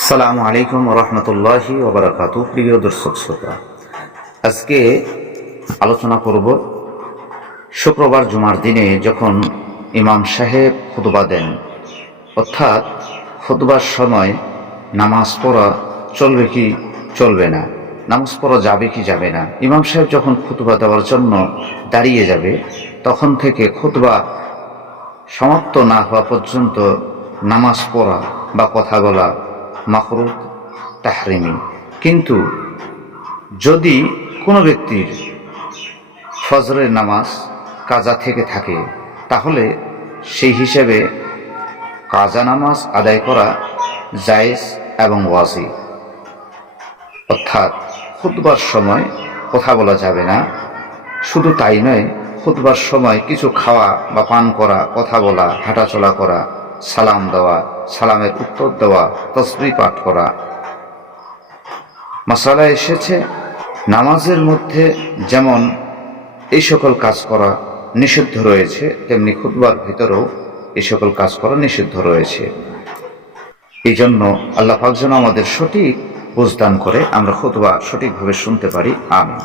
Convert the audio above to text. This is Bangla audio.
আসসালামু আলাইকুম রহমতুল্লাহি ওবরাকাতু। প্রিয় দর্শক শ্রোতা, আজকে আলোচনা করব শুক্রবার জুমার দিনে যখন ইমাম সাহেব খুতবা দেন, অর্থাৎ খুতবার সময় নামাজ পড়া চলবে কি চলবে না, নামাজ পড়া যাবে কি যাবে না। ইমাম সাহেব যখন খুতবা দেওয়ার জন্য দাঁড়িয়ে যাবে, তখন থেকে খুতবা সমাপ্ত না হওয়া পর্যন্ত নামাজ পড়া বা কথা বলা মাকরুহ তাহরিমি। কিন্তু যদি কোনো ব্যক্তির ফজরের নামাজ কাজা থেকে থাকে, তাহলে সেই হিসেবে কাজা নামাজ আদায় করা জায়েজ এবং ওয়াজিব। অর্থাৎ খুতবার সময় কথা বলা যাবে না। শুধু তাই নয়, খুতবার সময় কিছু খাওয়া বা পান করা, কথা বলা, হাঁটাচলা করা, সালাম দেওয়া, সালামের উত্তর দেওয়া, তাসবিহ পাঠ করা। মাসালা এসেছে নামাজের মধ্যে যেমন এই সকল কাজ করা নিষিদ্ধ রয়েছে, তেমনি খুতবার ভিতরেও এই সকল কাজ করা নিষিদ্ধ রয়েছে। এই জন্য আল্লাহ পাক যেন আমাদের সঠিক বুঝদান করে, আমরা খুতবা সঠিকভাবে শুনতে পারি। আমিন।